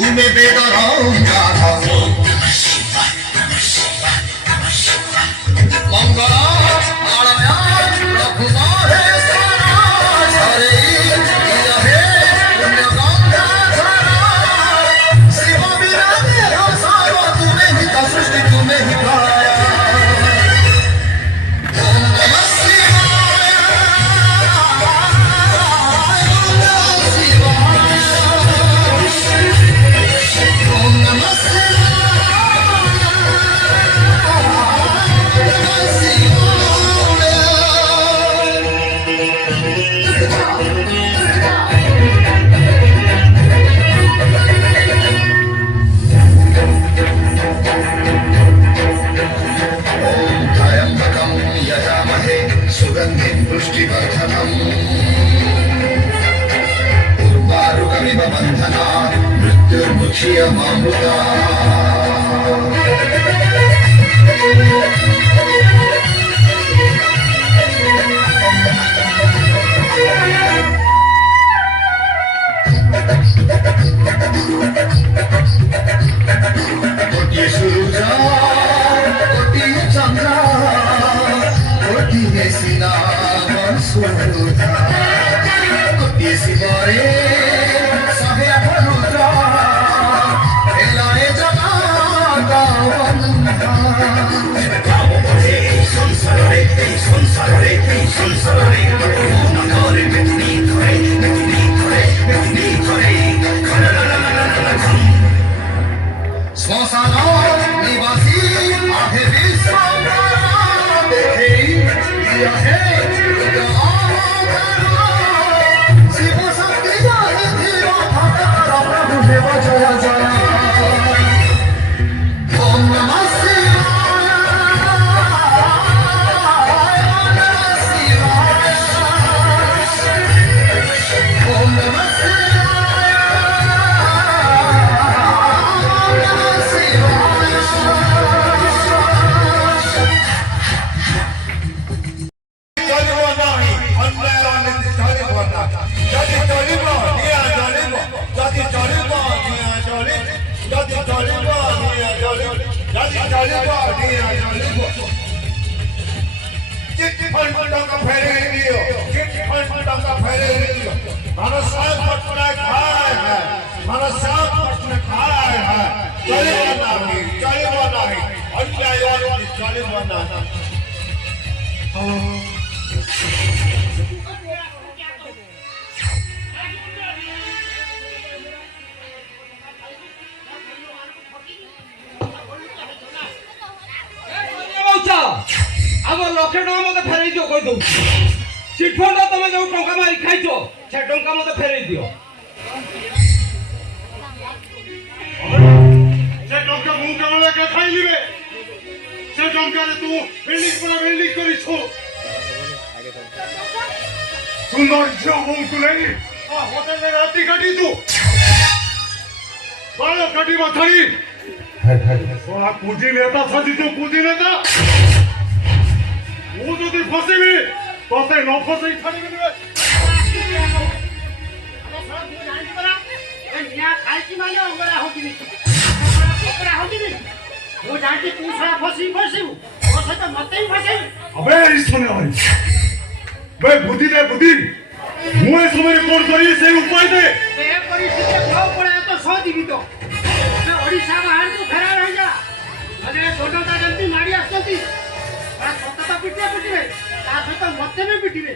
ତୁମେ ବେଦର ଗାଧ ମଙ୍ଗଳ ଆଳୟା ପ୍ରଭୁ ମହେଶ୍ୱର ଝରେଇ ଦିଅ ହେ ପୁଣ୍ୟ ଗଙ୍ଗା ଧାରା ଶିବ ବିରାଜେ ସାର ତୁମେ ହିଁ ତ ସୃଷ୍ଟି ତୁମେ ହିଁ ପ୍ରଳୟ बंधना मृत्युर्मुक्षीय मामृता कोटि सूरज कोटि चंद्र कोटि सिना सुधा कोटि शिवरे श्मशान निवासी आहे विश्व शिव शक्ति प्रभु देव जय जय ओम नमः लक्षे टाँग मत फेर दियो कही दो चिटफंड तुम जो टाँग मारी खाई से टाँग मत फेर दियो से टाँग मु केवल के खाइली बे से टाँग रे तू बिल्डिंग पूरा बिल्डिंग करी छो सुंदर झियो बहु तुले होटल में राती काटी तू बाल काटी माथारी सोला पूजी नेता सजी तू पूजी नेता वो जो दी फसेबी तोते न फसेई छाड़ी देबे अरे साला तू जानती परा ए निया खाइची माने ओकरा होती नहीं वो जानती तू साला फसी और से तो मत ही फसे अबे इसने आई बे बुद्धि दे बुद्धि मुए समय कोन करी से उपाय दे ए परिस्थिति भाव पड़े तो सो दिबी तो ओडिसा बाहर तू फेरा रह जा अरे छोटा जल्दी मारी आसती पिटे पिटे ता सहित मते में पिटिबे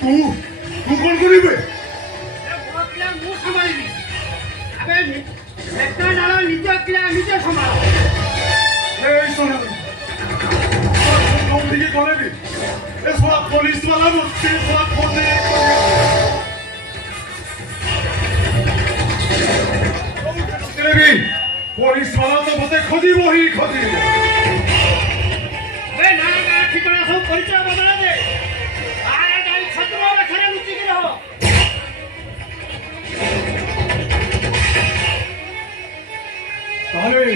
तू कोन करिबे ए वो पिला मु संभाळिबी अबे एकटा नाला निजे पिला निजे संभाळ ए सोना तुम दिखे कोने भी ए सोना पुलिस वाला मुझसे सोना खोदे तेरे भी पुलिस वाला तो मते खोदी वही खोदी ठिकाना सब परिचय बदला दे आरे जाई छतरो में खड़े लुचि के रहो ताले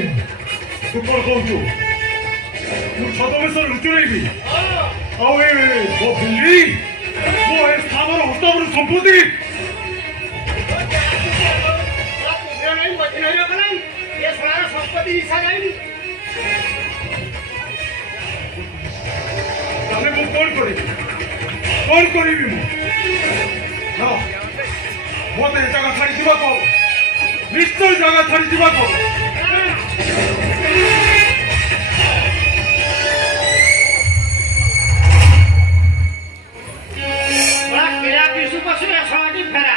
तू कोन कहू तू छतो में सर लुचि रही भी आवे वो बिल्ली वो है सामर हस्तावर संपत्ति ଗଜପତି ହିସା ଯାଇନି ତାହେଲେ ମୁଁ କଣ କରିବି ମୁଁ ହଁ ମୋତେ ଏ ଜାଗା ଛାଡ଼ି ଯିବାକୁ ହବ ନିଶ୍ଚୟ ଜାଗା ଛାଡ଼ି ଯିବାକୁ ହବ କେଡ଼ା ପିସୁ ପଶିବେ ଶଳାଟି ଫେରା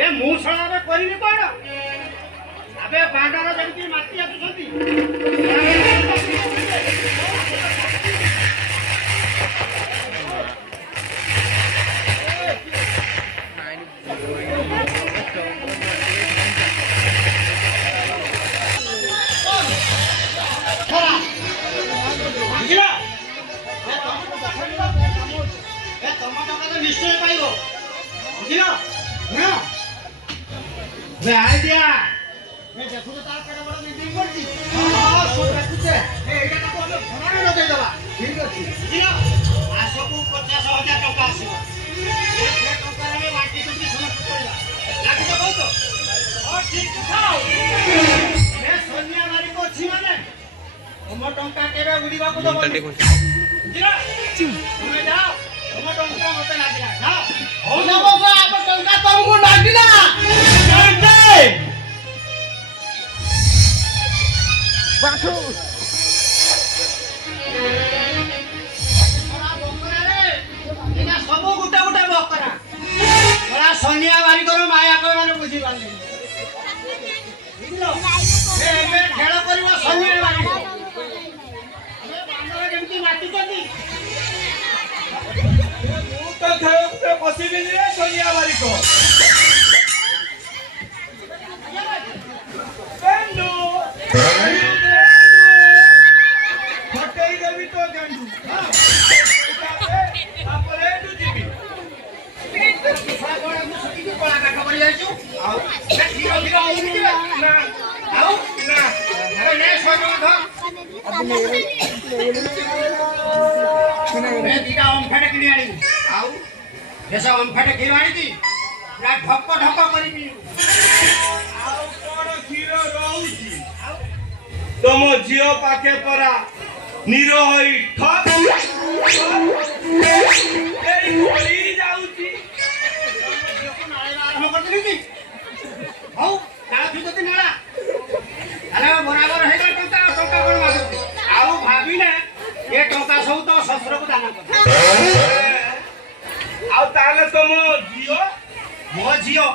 ଏ ମୁଁ ଶଳାରେ କରିବି କଣ ଆବେ ବାଣ୍ଡର ଯେମିତି ମାତି ଆସୁଛନ୍ତି ବୁଝିଲା ତମ ଟଙ୍କା ତ ନିଶ୍ଚୟ ପାଇବ ବୁଝିଲ ଆଇଡ଼ିଆ ଦେଖୁଛ ତାର କେତେ ବଡ଼ ମିଟିଂ କରିଛି ଏଇଟା ତାକୁ ଆମେ ଭଡ଼ାରେ ଲଗେଇଦେବା ଠିକ ଅଛି ବୁଝିଲ ମାସକୁ 50,000 ଟଙ୍କା ଆସିବ ସେ ଟଙ୍କାରେ ଆମେ ବାଣ୍ଟି ଚୁଟି ସମସ୍ତ କରିବା ଲାଗିଛ କହୁଛ ହଁ ଠିକ କଥା ଏ ସନ୍ଧ୍ୟା ମାରିକ ଅଛି ମାନେ ତମ ଟଙ୍କା କେବେ ଉଡ଼ିବାକୁ ଦେବ ବୁଝିଲ ତୁମେ ଯାଅ ତମ ଟଙ୍କା ମତେ ଲାଗିଲା ଯାଅ ହଉ ନା ବାବା ଆମ ଟଙ୍କା ତମକୁ ଲାଗିଲା ସବୁ ଗୁଟେ ଗୁଟେ ବକରା ସନିଆ ବାରିକର ମାୟା କହ ମାନେ ବୁଝିପାରିଲେ ଏବେ ଖେଳ କରିବ ସନିଆ ବାରିକ କେମିତି ମାତିଛନ୍ତି ମୁଁ ତ ଖେଳ ବସିବିନି ରେ ସନିଆ ବାରିକ ଫଟେଇ ଦେବି ତ ଗେଣ୍ଡୁ ତାପରେ ଏଠୁ ଯିବି କଳା କାଠ କରି ଯାଇଛୁ ଆଉ ଦିଟା ଓମଫେଟ କିଣି ଆଣିବି ଆଉ ଦେଶ ଓମଫେଟ କ୍ଷୀର ଆଣିଛି ପୁରା ଢକ ଢକ କରିବି ଆଉ କଣ କ୍ଷୀର ରହୁଛି ତମ ଝିଅ ପାଖେ ପରା ନିର ହୋଇ ଠକ୍ ଯାଉଛି ଆରମ୍ଭ କରିଦେଲି ହଉ ନାଳ ଯଦି ନାଳା ଆରେ ବରାବର ହେଇଗଲା ଟଙ୍କା ଟଙ୍କା କଣ ମାଗୁଛି ଆଉ ଭାବିଲେ ଏ ଟଙ୍କା ସବୁ ତ ଶସ୍ତ୍ରକୁ ଦାନ କର ଆଉ ତାହେଲେ ତମ ଝିଅ ମୋ ଝିଅ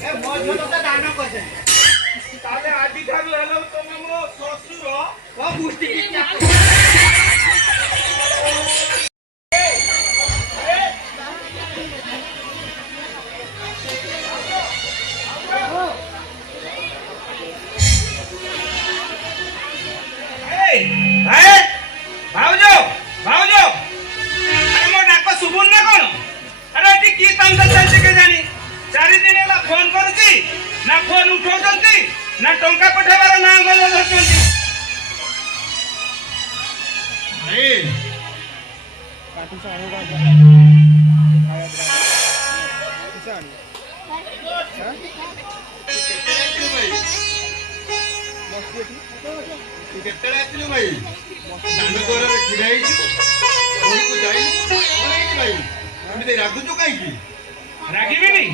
ତତେ ଦାନ କରିଦେ ତାହେଲେ ଆଜିଠାରୁ ହେଲେ ତମେ ମୋ ଶ୍ୱଶୁର ଓ ଗୋଷ୍ଠୀ ଭାଉଜ ଭାଉଜ ଆରେ ମୋ ଡାକ ଶୁଭୁନି ନା କଣ ଆରେ ଏଠି କି ତାମସା ଚାଲିଛି କେଜାଣି 4 ଦିନ ହେଲା ଫୋନ କରୁଛି ନା ଫୋନ ଉଠଉଛନ୍ତି ନା ଟଙ୍କା ପଠେଇବାର ନାଁ ଗଲ ଧରୁଛନ୍ତି କେତେବେଳେ ଆସିଲୁ ଭାଇ ଦାଣ୍ଡ ଘରରେ ଛିଡ଼ା ହେଇଛୁ ଘରକୁ ଯାଇଛୁ ଭାଇ ଏମିତି ରାଗୁଛୁ କାହିଁକି ରାଗିବିନି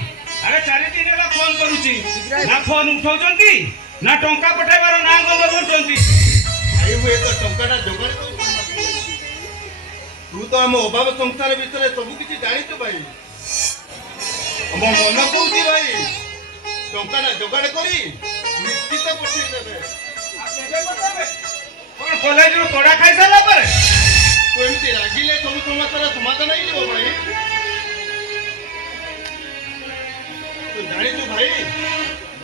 ଆରେ 4 ଦିନ ହେଲା ଫୋନ କରୁଛି ନା ଫୋନ ଉଠଉଛନ୍ତି ନା ଟଙ୍କା ପଠେଇବାର ନାଁ ଗନ୍ଧ କରୁଛନ୍ତି ଭାଇ ମୁଁ ଏ ତ ଟଙ୍କାଟା ଯୋଗାଡ଼ କରୁଛି ତୁ ତ ଆମ ଅଭାବ ସଂସାର ବିଷୟରେ ସବୁ କିଛି ଜାଣିଛୁ ଭାଇ ମୋ ମନ କହୁଛି ଭାଇ ଟଙ୍କାଟା ଯୋଗାଡ଼ କରି ନିଶ୍ଚିତ ପଠେଇ ଦେବେ କଣ କଲେଜରୁ ତୋଡ଼ା ଖାଇସାରିଲା ପରେ ତୁ ଏମିତି ରାଗିଲେ ସବୁ ସମସ୍ୟାର ସମାଧାନ ହେଇଯିବ ଭାଇ ତୁ ଜାଣିଛୁ ଭାଇ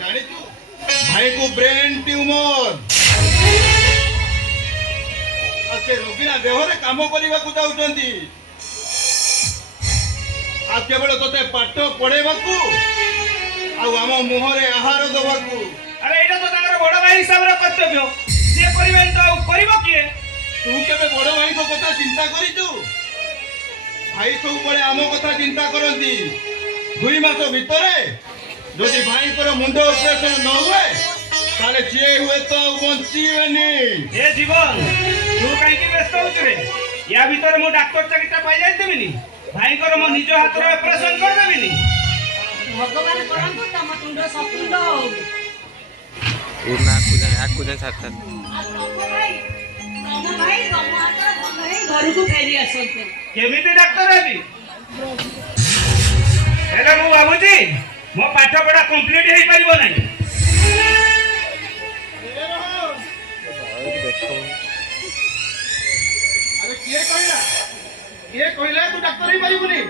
ଜାଣିଛୁ ଭାଇକୁ ବ୍ରେନ୍ ଟ୍ୟୁମର ଆଉ ସେ ରୋଗୀଣା ଦେହରେ କାମ କରିବାକୁ ଯାଉଛନ୍ତି ଆଉ କେବଳ ତତେ ପାଠ ପଢେଇବାକୁ ଆଉ ଆମ ମୁହଁରେ ଆହାର ଦେବାକୁ ଆରେ ଏଇଟା ତ ତାଙ୍କର ବଡ ଭାଇ ହିସାବରେ କର୍ତ୍ତବ୍ୟ ସିଏ କରିବେନି ତ ଆଉ କରିବ କିଏ ତୁ କେବେ ବଡ ଭାଇଙ୍କ କଥା ଚିନ୍ତା କରିଛୁ ଭାଇ ସବୁବେଳେ ଆମ କଥା ଚିନ୍ତା କରନ୍ତି 2 ମାସ ଭିତରେ ଯଦି ଭାଇଙ୍କର ମୁଣ୍ଡ ଅପରେସନ ନ ହୁଏ ताले जिए हुए तो बंचीबेनी ए जीवन तू कहीं व्यस्त होଛୁ रे या भीतर मो डॉक्टर चाकिटा पाई जाइतेबिनी भाई को मो निज हाथ रे ऑपरेशन कर देबिनी भगवान करंतु तम तुंड सपुंड हो पूर्ण आकु जाए साथ साथ तम भाई तम हाथ भल हे घर को फेरी आसते केमिति डॉक्टर हेबी एला मु बाबूजी मो पाठ पढ़ा कंप्लीट हेई परिबो नाही अरे किए कहला तू डॉक्टर ही परिबुनी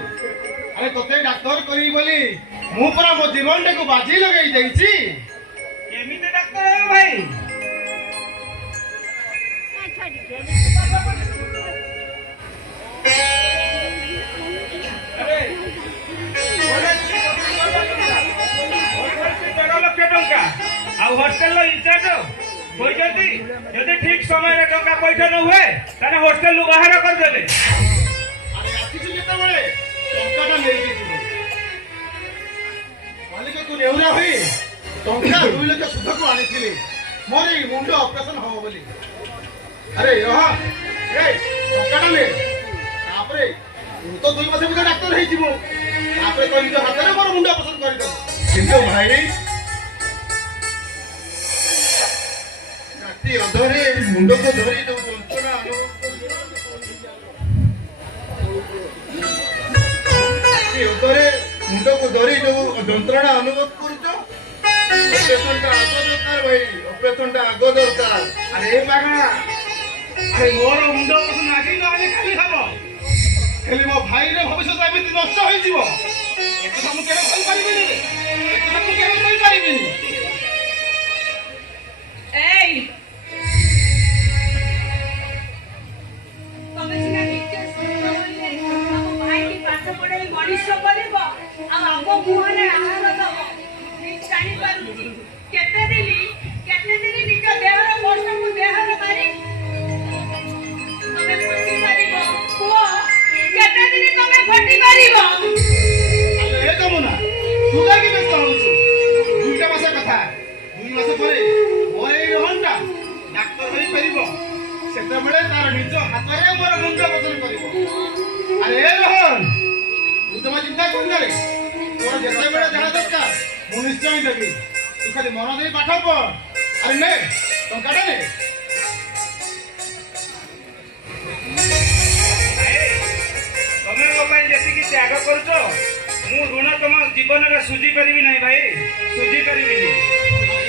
अरे तोते डॉक्टर करी बोली मु पूरा मो जीवन को बाजी लगाई देइछि केमिति डॉक्टर हे भाई हॉस्टेल इंचार्ज कहते ठीक समय टंका पैसा न हुए ताने हॉस्टेल बाहर करदे अरे आसीछु जेतेबेले टंकाटा नेइके जिवो मालिक तू नेउरा होई टंका 2 लाख सुध को आनिथिली मोर ई मुंड ऑपरेशन हो बोली अरे यहा ए टंकाटा ले तापरे तू तो 2 मास में डॉक्टर हेइ जिवो तापरे तो निज हाथ रे मोर मुंड ऑपरेशन करि दो किंतु भाई राती अधरे मुंड को धरी दो जंतरा उतरे मुंड को धरी जो যন্ত্রণা অনুভব করছো অপারেশনটা আগে দরকার ভাই অপারেশনটা আগে দরকার আরে বাগা আরে মোর মুন্ড অপারেশন আগে না আগে খালি হবো খালি মো ভাইরে ভবিষ্যৎ এমিতি নষ্ট হই যাব এটা আমি কেন কই পারিবিনি এটা আমি কেন কই পারিবিনি এই তবে সিনা নিচে শুনলে ଆମ ଭାଇ କି ପାଠ ପଢେଇ ମଣିଷ କରିବ ଆଉ ଆମ ମୁହଁରେ ଆହାର ଦବ ଜାଣି ପାରୁଛି କେତେ ଦିନ ନିଜ ଦେହର କଷ୍ଟକୁ ଦେହର ମାରି ତମେ ଫଟି ପାରିବ ପୁଅ କେତେ ଦିନ ତମେ ଫଟି ପାରିବ আরে এ যমুনা তুই লাগি ব্যস্ত হচ্ছিস 2টা মাসের কথা 2 মাস পরে মোর এই রহনটা ডাক্তার হই পারিব সেতেবেলে তার নিজ হাতরে মোর মুন্ড অপারেশন করিব আরে এ রহন তুই জমা চিন্তা করিস না রে তোর যেতেবেলে যাহা দরকার মু নিশ্চয় দেবি তুই খালি মন দেই পাঠ পড় আরে নে টঙ্কাটা নে ତମେ ମୋ ପାଇଁ ଯେତିକି ତ୍ୟାଗ କରୁଛ ମୁଁ ଋଣ ତମ ଜୀବନରେ ସୁଝି ପାରିବି ନାହିଁ ଭାଇ ସୁଝି ପାରିବିନି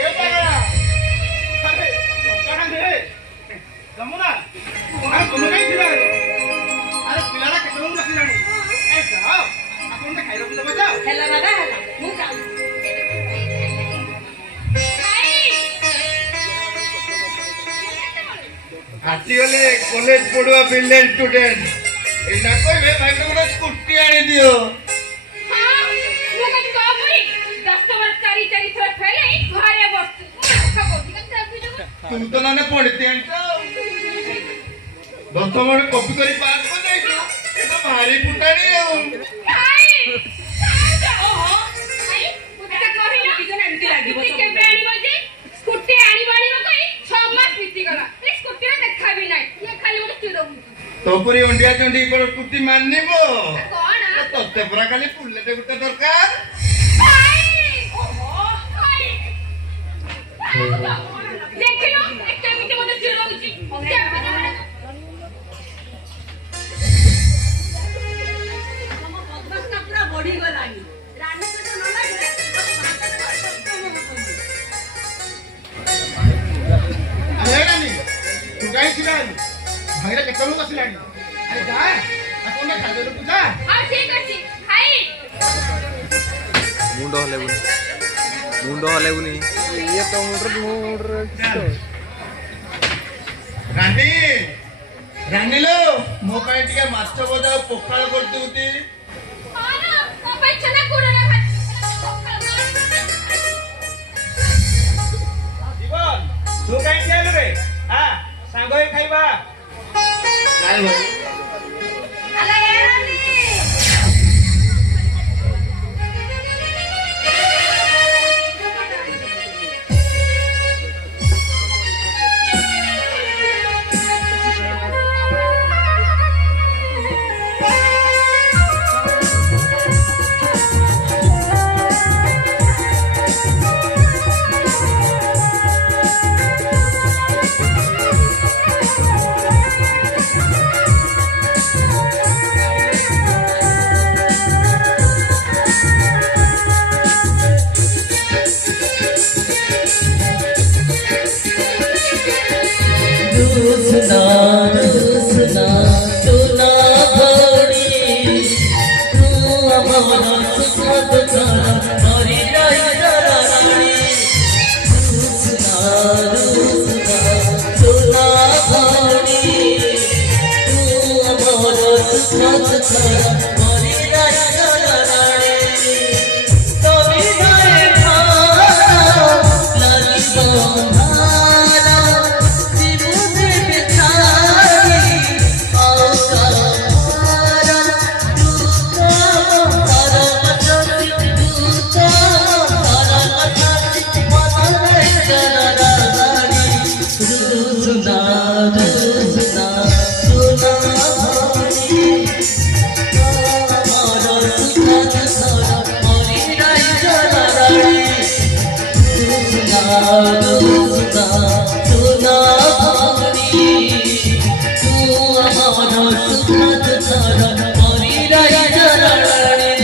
এ পাগলা আরে টঙ্কাটা নে যমুনা আর তুমি কাই ছিল আরে পিলাটা কেতে লোক আসিলানি এ যাও আপন তে খাইরা বুঝা যাও ହେଲା ବାବା ହେଲା ମୁଁ ଯାଉଛି ଆସିଗଲେ କଲେଜ ପଢୁଆ ବ୍ରିଲିଆଣ୍ଟ ଷ୍ଟୁଡେଣ୍ଟ ଏଇନା କହିବେ ଭାଇ ଗୋଟେ ସ୍କୁଟି ଆଣି ଦିଅ ତୁ ତ ନାନେ ପଢିତେ ଆଣିଛ ଦଶମରେ କପି କରି ପାସ୍ କରିଦେଇଛୁ ଏଟା ଭାରି ଫୁଟାଣି ଆଉ ତୋପରି ଅଣ୍ଡିଆ ଚଣ୍ଡି କଣ ସ୍କୁଟି ମାନିବ ତତେ ପରା ଖାଲି ବୁଲେଟ ଗୋଟେ ଦରକାର ବଢିଗଲାଣି ଆରେ ରାନୀ ତୁ କାହିଁ ছিলানি ଭାଇରା କେତେ ଲୋକ ଆସିଲାଣି ଆରେ ଯା ଆପଣ ନା ଖାଇଦେଲୁ ତୁ ଯା ମୁଣ୍ଡ ହଲେବୁନି ଇଏ ତ ମୁଣ୍ଡରେ ରାନୀ ରାନୀଲୋ ମୋ ପାଇଁ ଟିକେ ମାଛ ଭଜା ଆଉ ପଖାଳ କରିଦେଉତି ଜୀବନ ତୁ କାହିଁ ଠିଆଲୁ ରେ ଆ ସାଙ୍ଗ ହେଇ ଖାଇବା ନାଇଁ ଭାଇ रुसना रुसना चुना भरी तू अमर सुखद कर हरि रानी रुसना रुसना चुना भरी तू अमर सुखद कर हरि रानी तभी गए खाना लगी बंधारा सिमुद्र बिछाई औका मारा दूता हरा मचाती दूता हरा मचाती मन में जरा रानी रुसना रुसना सुना भानी हमारा सुखद सारा हरि रानी रुसना सुना भानी तू हमारा सुखद सारा हरि रानी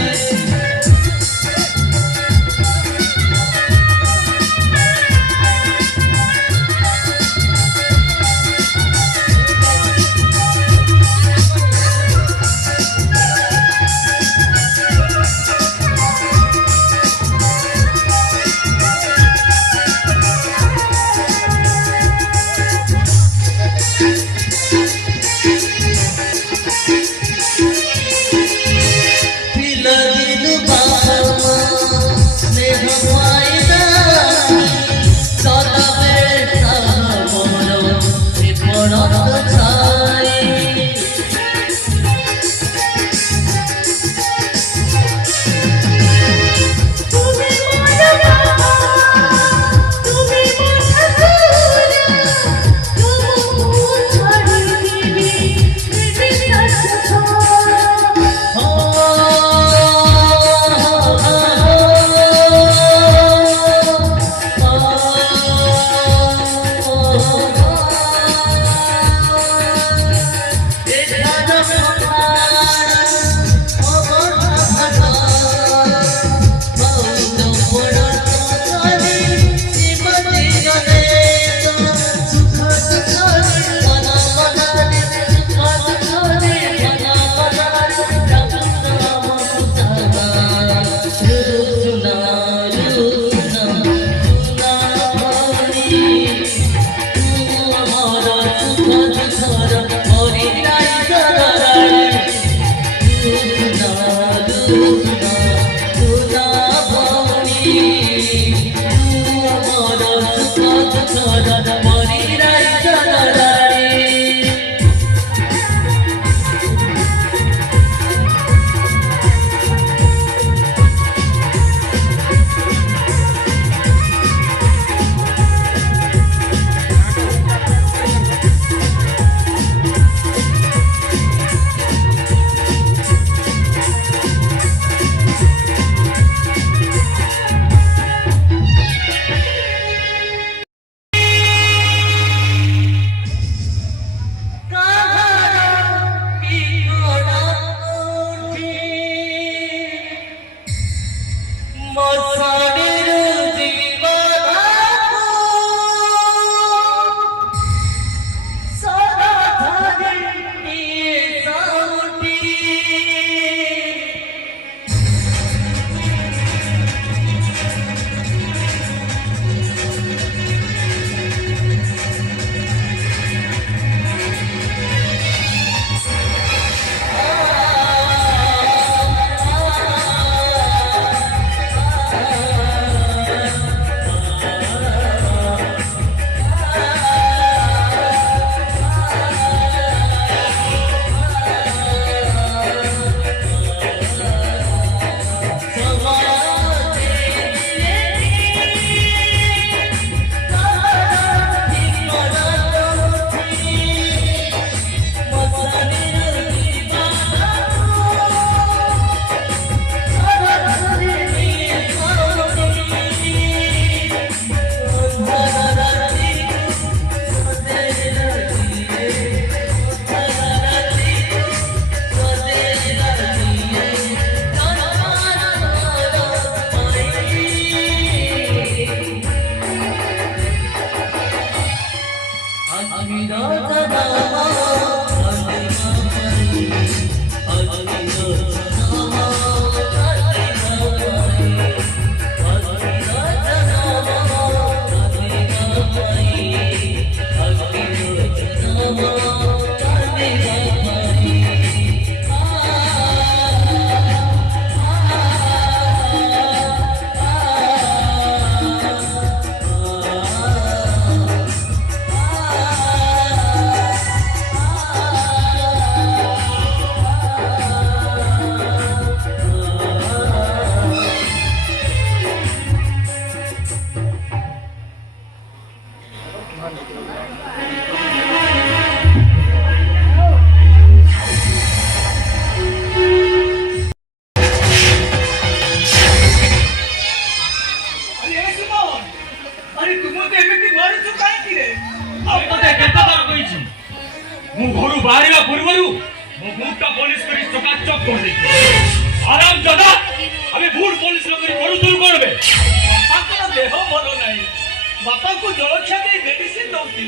बापा को जलक्षा दे मेडिसिन दउती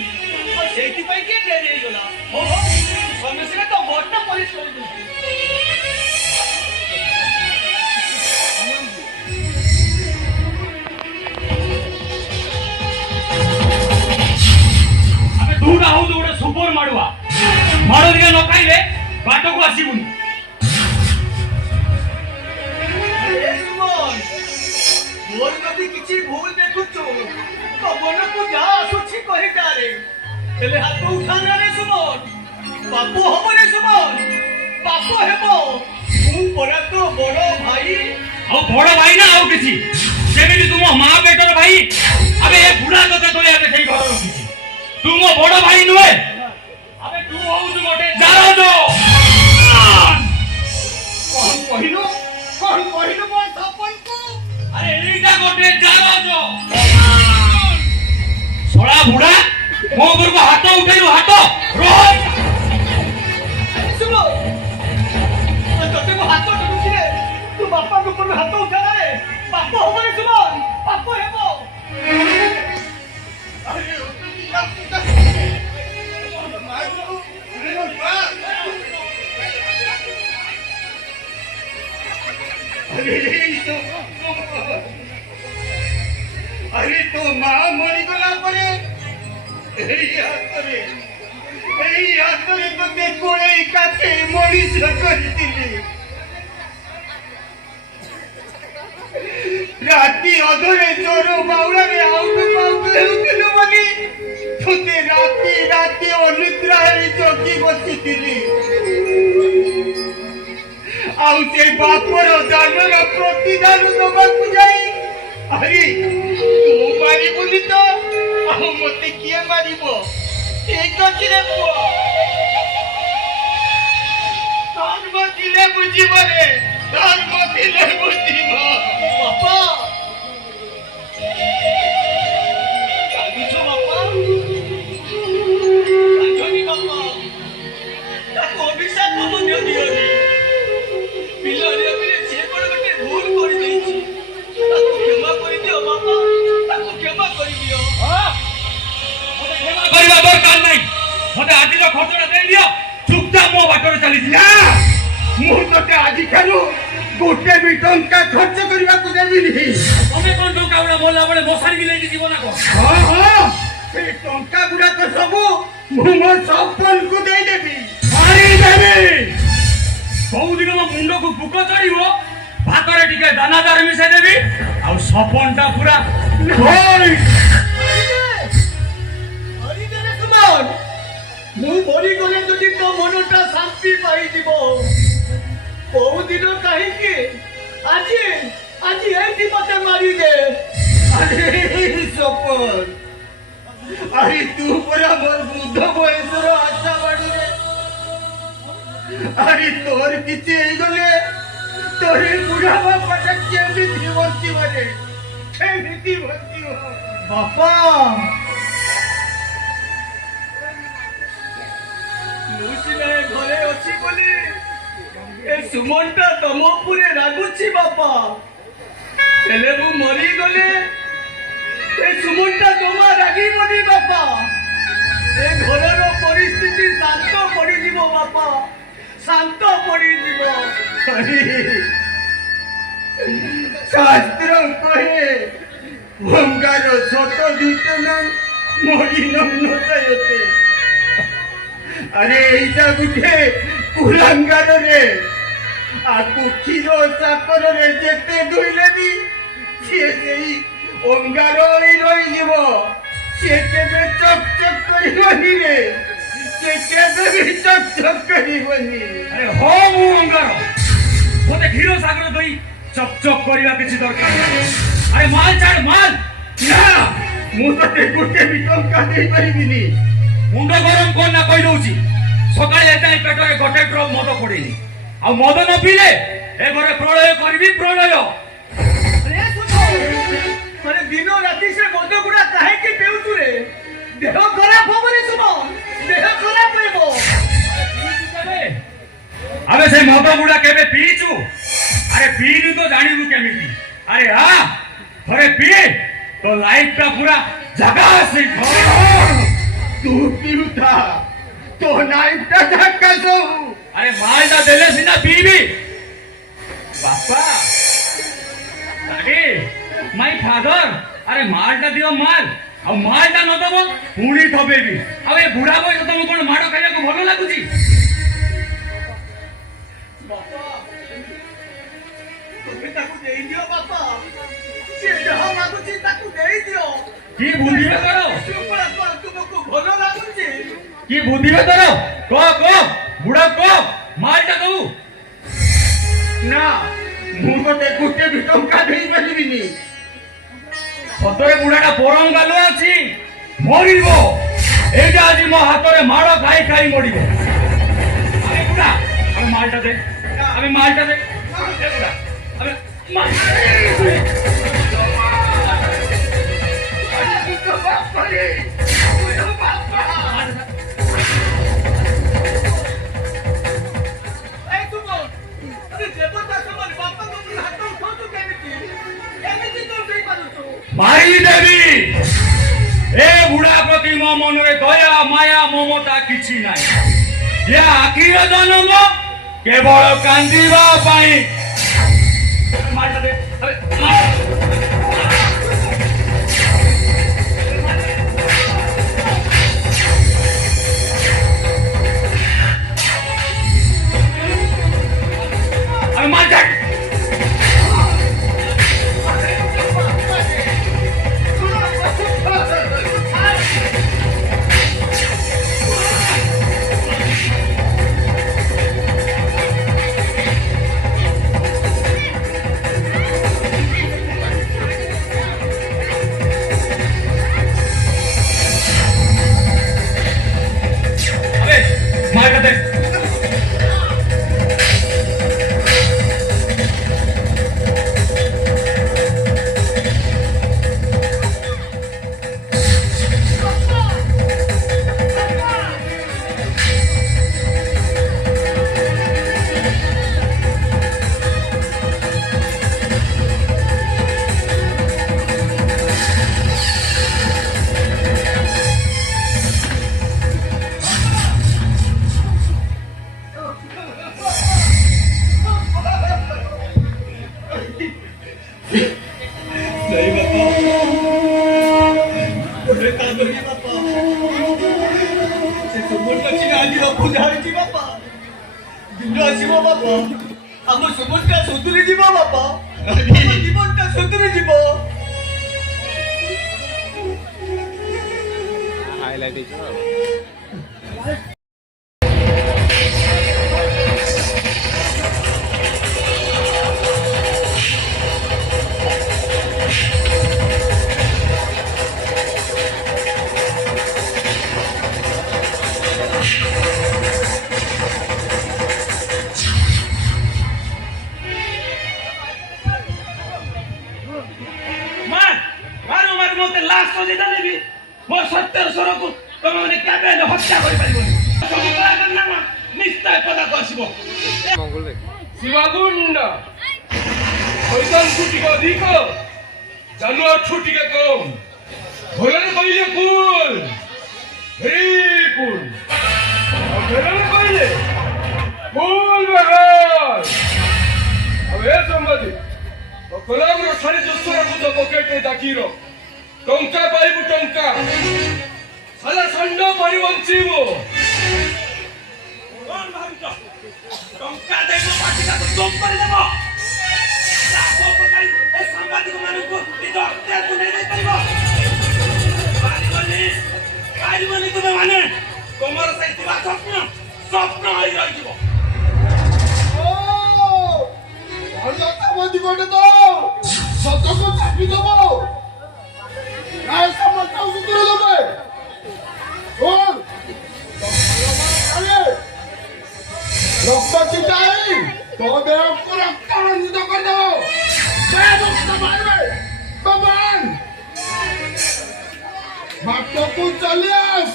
और सेति पई के डेरी गला हो समस्या तो मोटा पुलिस कर दउती अबे दूरा हो दूरा सुपर माडवा माडो दिया न खाइले बाटो को आसीबुनी मोर कभी किछि भूल देखुचो तो मन को जा सुछि कहि डारे हेले हाथ उठा रे सुमन बापू हो रे सुमन बापू हेबो तू परा तो बड़ भाई ओ बड़ भाई ना आउ किछि जेमिति तुम मां बेटर भाई अबे ए बुढ़ा तते तोले आके सेई घर रखिछि तू मो बड़ भाई नुए अबे तू हो तू गोटे जारो जो कौन कहिनो मोर सपन को अरे एटा गोटे जारो जो सोळा बुढ़ा मो ऊपर को हाथ उठाइलो हाथ रोज सुनो तते को हाथ उठुछि रे तू बापा को ऊपर हाथ उठा रे बापा हो रे सुनो बापा हेबो अरे तो मां मरी गला परे एई हातरे तते कोळे काटे मनीष करतिली राती अधरे चोर बाउला रे आउट पाउट हेउतिलु मनी तते राती अनिद्रा हेई चौकी बसितिली आउ से बापर दानर प्रतिदान दबाकु जाई अरे तू मारी बोली तो आउ मते किए मारिबो एक अछि रे पुआ धर्म दिले बुझिबो रे धर्म दिले बुझिबो बापा कागुछो बापा कागनी बापा ताको अभिशाप तो दियो पिलारे अबे जे कोन गटे भूल करि देछि ताको क्षमा करि दियो बापा ताको क्षमा करि दियो हां मते क्षमा करिबा दरकार नै मते आजि रो खर्चटा दे दियो चुपचाप मो बाटर चली जा मु तते आजि खालु गोटे भी टंका खर्च करिबा को देबिनी तमे कोन टंका उडा बोला बळे मोसारी भी लेके जीवन को हां हां से टंका गुडा तो सब मु मो सपन को दे देबी मारी देबी बहुदिन मो मुंड को बुक चढ़िबो भातरे टिके दानादार मिसे देबी आ सपनटा पूरा होई हरि देरे सुमन मु मरी गले जदि तो मनटा शांति पाई दिबो बहुदिन काहे के आज एंती मते मारी दे अरे सपन अरे तू पूरा मोर बुद्ध बयसर आशा बाड़ी रे अरे तोर किचे गले तोरे बुढ़ा बापा केमिति बंती मारे केमिति बंती हो बापा मुसिने घरे अछि बोली ए सुमनटा तम पुरे रागुछि बापा हेले मु मरी गले ए सुमनटा जमा रागी बनी बापा ए घरर परि शास्त्र कहे ओंकार छोट दीतन मलिन नचायते अरे এইটা গুটে কুলাঙ্গার রে আকু ক্ষীর চাকর রে যেতে ধুইলে বি সে সেই অঙ্গার রইব সে কেবে চকচক করিবনি রে সে কেবে বি চকচক করিবনি আরে হো মু অঙ্গার মতে ক্ষীর সাগর দই চকচক করিবা কিছু দরকার নাই আরে মাল ছাড় মাল না ମୁଁ ତତେ ଗୋଟେ ବି ଟଙ୍କା ଦେଇପାରିବିନି ମୁଣ୍ଡ ଗରମ କର ନା କହି ଦଉଛି ସକାଳେ ଏଯାଏଁ ପେଟରେ ଗୋଟେ ଡ୍ରପ୍ ମଦ ପଡିନି ଆଉ ମଦ ନ ପିଇଲେ ଏ ଘରେ ପ୍ରଳୟ କରିବି ପ୍ରଳୟ ମାନେ ଦିନ ରାତି ସେ ମଦ ଗୁଡା କାହିଁକି ପିଉଛୁ ରେ ଦେହ ଖରାପ ହବନି ସୁମନ ଦେହ ଖରାପ ହେବ ଆମେ ସେ ମଦ ଗୁଡା କେବେ ପିଇଛୁ ଆରେ ପିଇନି ତ ଜାଣିବୁ କେମିତି ଆରେ ଆ ଥରେ ପିଏ तो लाइफ का पूरा जगह से तू पिउता तो लाइफ का धक्का सो अरे मालटा देले सिना पीबी बापा अरे माय फादर अरे मालटा दियो माल ଆଉ ମାଲଟା ନ ଦବ ପୁଣି ଥବେବି ଆଉ ଏ ବୁଢା ବୟସ ତମକୁ କଣ ମାଡ ଖାଇବାକୁ ଭଲ ଲାଗୁଛି তুমি ତାକୁ ଦେଇଦିଅ ବାପା ସେ ଯାହା ମାଗୁଛି ତାକୁ ଦେଇଦିଅ କି ବୁଦ୍ଧିବେ ତୋର ତୁମକୁ ଭଲ ଲାଗୁଛି କି ବୁଦ୍ଧିବେ ତୋର କହ ବୁଢା କହ ମାଲଟା ଦବୁ ନା ମୁଁ ତତେ ଗୋଟେ ବି ଟଙ୍କା ଦେଇପାରିବିନି ସତରେ ବୁଢାଟା ପରମ ଗାଲୁଆ ଅଛି ମରିବ ଏଇଟା ଆଜି ମୋ ହାତରେ ମାଡ଼ ଖାଇ ଖାଇ ମରିବ ଆରେ ବୁଢା ଆମେ ମାଲଟା ଦେ ଆମେ ମାଲଟା ଦେ ବୁଢା ଆମେ मारी देवी ए बुढ़ा प्रति मो मन में दया माया ममता किछि नाही या आखिर जन्म केवल कांदीबा पाई मार दे अरे मार दे हाईलाइट ମୋ ସତ୍ୟର ସ୍ୱରକୁ ତମେ ମାନେ କେବେ ହେଲେ ହତ୍ୟା କରିପାରିବନି ସବୁ କଳାକାର ନାମ ନିଶ୍ଚୟ ପଦାକୁ ଆସିବ ଶିବାଗୁଣ୍ଡ ଶୈତାନଠୁ ଟିକେ ଅଧିକ ଜାନୁଆରଠୁ ଟିକେ କମ୍ ଭୟରେ କହିଲେ କୁଲ ଭେରି କୁଲ ଆଉ ଭେରରେ କହିଲେ କୁଲ ବେହର ଆଉ ଏ ସମ୍ବାଦି ତ ଗୋଲାମର ଶାଢ଼ୀ ଦୋଷର ବୁଧ ପକେଟରେ ଡାକିର ଟଙ୍କା ପାଇବୁ ଟଙ୍କା ସାଲା ଷଣ୍ଢ ପରି ବଞ୍ଚିବୁ। କଣ ଭାବୁଛ ଟଙ୍କା ଦେଇ ମୋ ପାଟିଟାକୁ ଚୁପ୍ କରିଦେବ? ଚାପ ପକାଇ ଏ ସାମ୍ବାଦିକ ମାନଙ୍କୁ ନିଜ ଅକ୍ତିଆରକୁ ନେଇଯାଇପାରିବ? ପାରିବନି ତୁମେ ମାନେ। ତୁମର ସେଇ ଥିବା ସ୍ୱପ୍ନ ହେଇ ରହିଯିବ। ଭଲ ସାମାଜିକ ଗୋଟେ ତ ସତକୁ ଚାପିଦବ ନାଇଁ ସମସ୍ତଙ୍କୁ ସୁତୁର ଦେବେ ରକ୍ତ ଚିଟାଇ ତୋ ଦେହକୁ ରକ୍ତାନ୍ୱିତ କରିଦେବ। ରକ୍ତ ମାରିବେ ବାବାନ ବାଟକୁ ଚାଲି ଆସ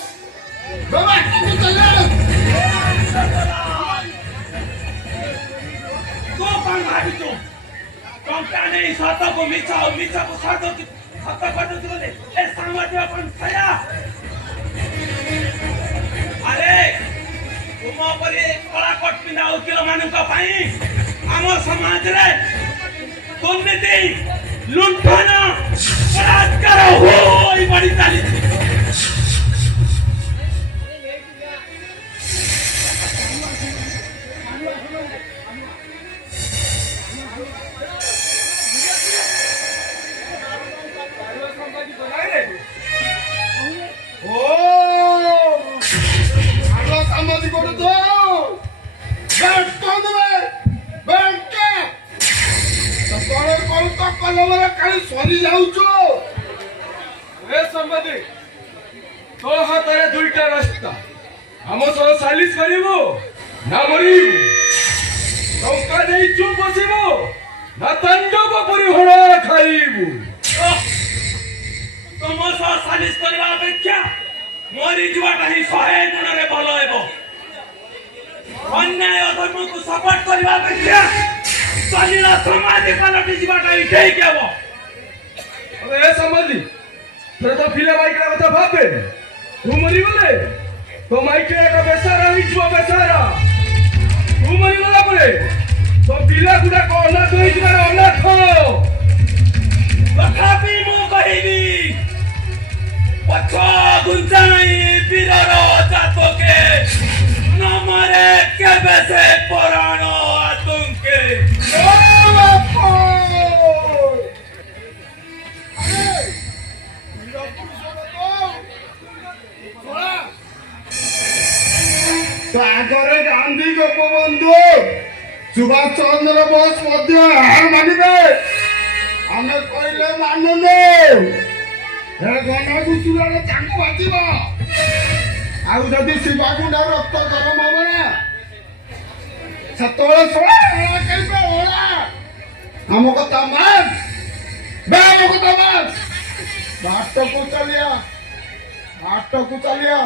ବାଟକୁ ଚାଲି ଆସ। କଣ ଭାବିଛୁ ଟଙ୍କା ନେଇ ସତକୁ ମିଛ ଆଉ ମିଛକୁ ସତ କରିଦେଉଛୁ ବୋଲି ଏ ସାମ୍ବାଦିକ କଣ ଛାୟା? ଆରେ ତୁମ ପରି କଳାକଟ ପିନ୍ଧା ଓକିଲ ମାନଙ୍କ ପାଇଁ ଆମ ସମାଜରେ ଦୁର୍ନୀତି ଲୁଣ୍ଠନ ବଳାତ୍କାର ହୋଇ ବଢି ଚାଲିଛି। ସରି ଯାଉଛୁ ଏ ସମ୍ବାଦି ତୋ ହାତରେ ଦୁଇଟା ରାସ୍ତା ଆମ ସହ ସାଲିସ କରିବୁ ନା ମରିବୁ। ଟଙ୍କା ନେଇ ଚୁପ୍ ବସିବୁ ନା ତାଣ୍ଡବ ପରି ହଣା ଖାଇବୁ। ତୁମ ସହ ସାଲିସ କରିବା ଅପେକ୍ଷା ମରିଯିବାଟା ହିଁ 100 ଗୁଣରେ ଭଲ ହେବ। ଅନ୍ୟାୟ ଅଧର୍ମକୁ ସପୋର୍ଟ କରିବା ଅପେକ୍ଷା ସଲିଳ ସମାଜ ପାଲଟି ଯିବାଟା ହିଁ ଠିକ୍ ହେବ। ଏ ସମ୍ବାଦି ତ ପିଲା ମାଇକିର କଥା ଭାବେ ତୁ ମରିଗଲେ ତୋ ମାଇକି ଏକ ବେସାରା ହେଇଯିବ ବେସାରା। ତୁ ମରିଗଲା ପରେ ତୋ ପିଲା ଗୁଡାକ ଅନାଥ ହେଇଯିବାର ଅନାଥ। ତଥାପି ମୁଁ କହିବି ପଛ ଗୁଞ୍ଚା ନାହିଁ ବୀରର ଜାତକେ ନ ମରେ କେବେ ସେ ପରାଣ ଆତଙ୍କେ। ଆଗରେ ଗାନ୍ଧୀ ଗୋପବନ୍ଧୁ ସୁଭାଷ ଚନ୍ଦ୍ର ବୋଷ ମଧ୍ୟ ଏହା ମାନିବେ। ଆମେ କହିଲେ ମାନୁନୁ ଏ ଗଣଗୁସୁରରେ ଚାଙ୍କୁ ବାଜିବ। ଆଉ ଯଦି ଶିବାଗୁଣ୍ଡା ରକ୍ତ ଗରମ ହବ ନା ସେତେବେଳେ ଶୋଳା କହିବେ ଓଳା। ଆମ କଥା ମାନ ଆମ କଥା ମାନ ବାଟକୁ ଚାଲିଆ ବାଟକୁ ଚାଲିଆ।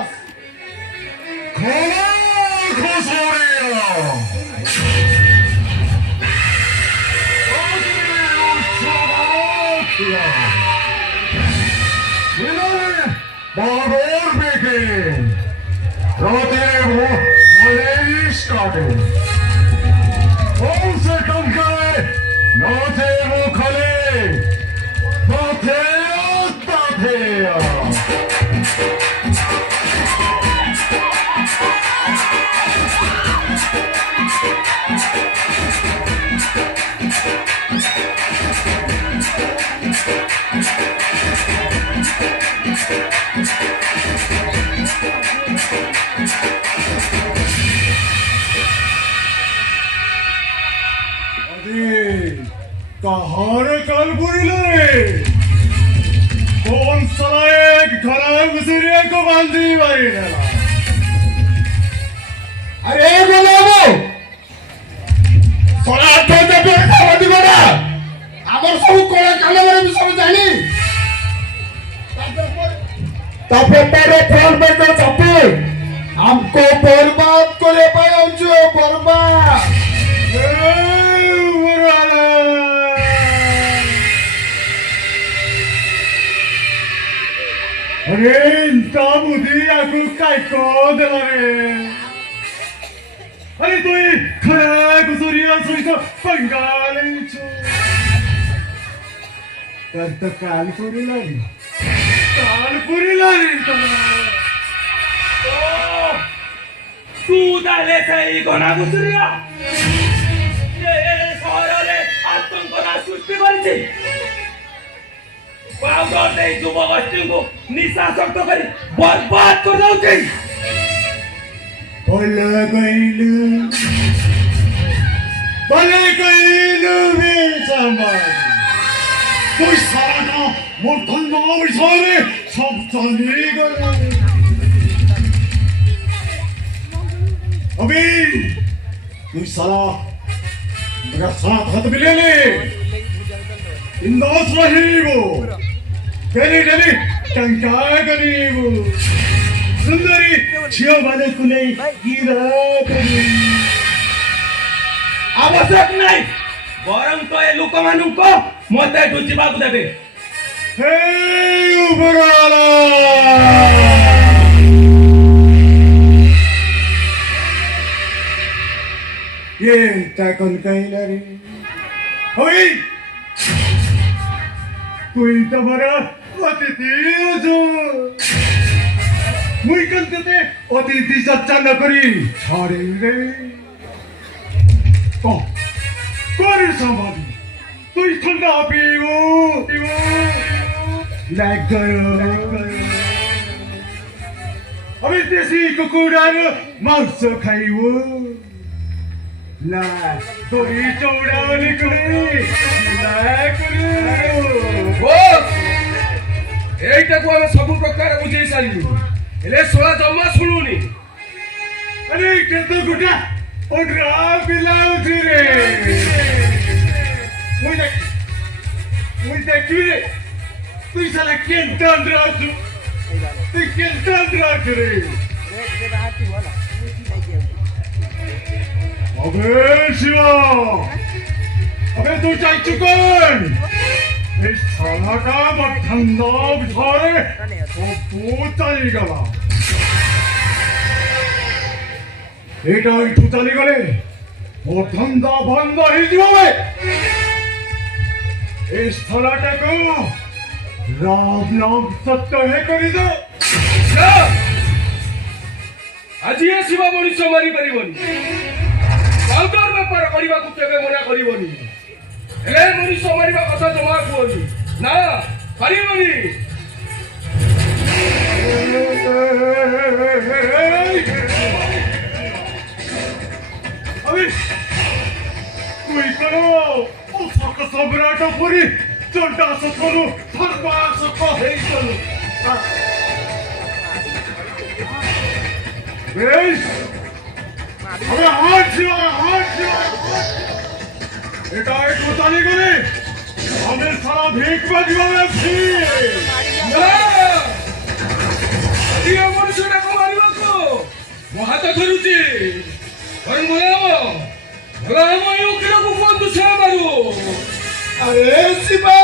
कहार काल बुरिले कौन साला एक खराब गुजरिया को बांधी मारी डाला। अरे बोलो सोला तो जब खावादी बड़ा आमर सब कोला काले बारे में सब जानी तापे पर फोन पे तो छपे हमको बर्बाद करे पाए जो बर्बाद। अरे इंता बुद्धि आकु काय को देला रे। अरे तू खरा गुजरिया सुई को पंगाले छो तर कालपुरी लागी तू ताले सेई गना गुसरिया ए शहररे आतंक ना सृष्टि करछि पाउडर दे युवगोष्ठी को निशासक्त करी बर्बाद कर दउछि भले गइलु बे समाज कोई सारा मोटन मावि सारे सब चली गए अभी कोई सारा मेरा साथ हाथ मिले ले इंदोस रही वो डेली डेली टंका करी वो सुंदरी छियो वाले कुने गिरा करी आवश्यक नहीं बरं तो ए लोक मानुको मते दुजिबाकु देबे हे उपराला ये ताकन कहिला रे होई कोई तमरा अतिथि जो मुई कंते अतिथि सच्चा न करी छाड़े रे कोरी संभाली तुई ठंडा पियो लग गयो अभी देसी कुकुरार मांस खाइयो ला तोरी चौड़ा निकली এইটাকু আমি সব প্রকার বুঝাই সারিলি এলে সোলা জমা শুনুনি अरे केतो गुटा ओड्रा बिलाउछ रे मुई देखि रे तुई साला केन्टन राजु तुई केन्टन राजु रे अबे शिवा अबे तू जाई चुकन इस साला का बठंदा बिछारे वो भूत चली गला एटा इठू चली गले वो धंधा बंद ही जीवे इस सालाटा को राम नाम सत्य है करी दो आज ये शिवा मनुष्य मारी परिबनी पाउडर व्यापार करबा को केबे मना करिवनी हेले मनुष्य मारिबा कथा जमा कोनी ना करिवनी अभी कोई करो ओ फक सम्राट पुरी चंडा सकरो फरबा सको है करो बेस अबे हाथ छिवा एटा एक उतानी करे हमें सारा भीख बजवा छी ना दिया मनुष्य ना को मारिबा को मो हाथ धरुची और भला यो किरा को कोन दुसरा मारू अरे शिवा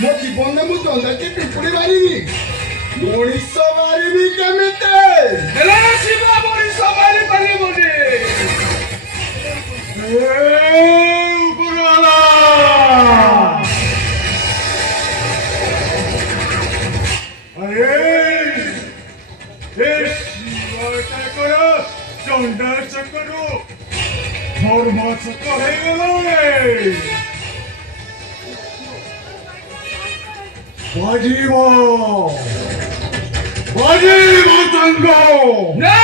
मो जीवन मु दंदा के पिपड़ी मारिनी मनीष मारिबी केमिते हेला शिवा मनुष्य मारी परिबनी उपराला अरे शिवा करो चंडा चकरो धर्म चक्र है गले बाजीबो चंगो ना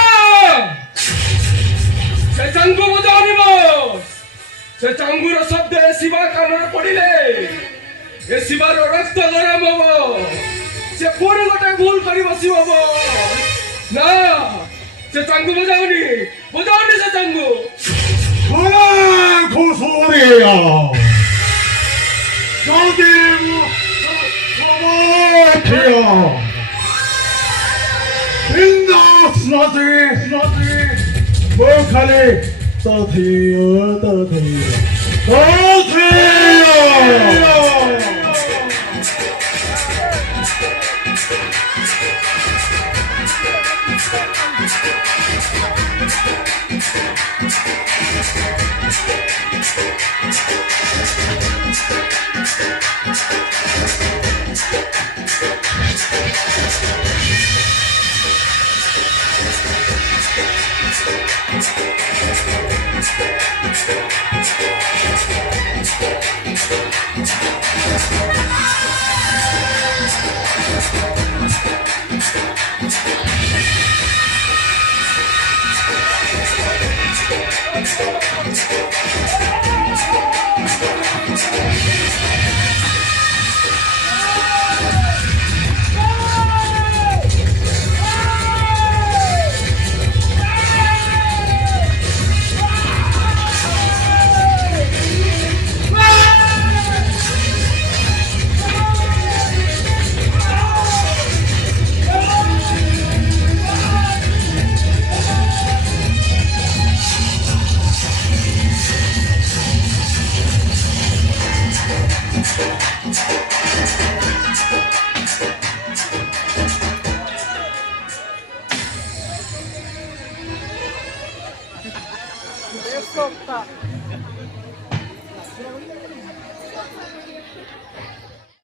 से चंगु बजानिबो से चंगुर शब्द ए शिवा कानर पडिले ए शिवार रक्त गरम हबो से पुरी गोटे भूल करी बसिबो ना से चंगु बजाउनी से चंगु भला खुसोरिया जल्दी मोठिया बिंदास नाचे वो खाली तथिया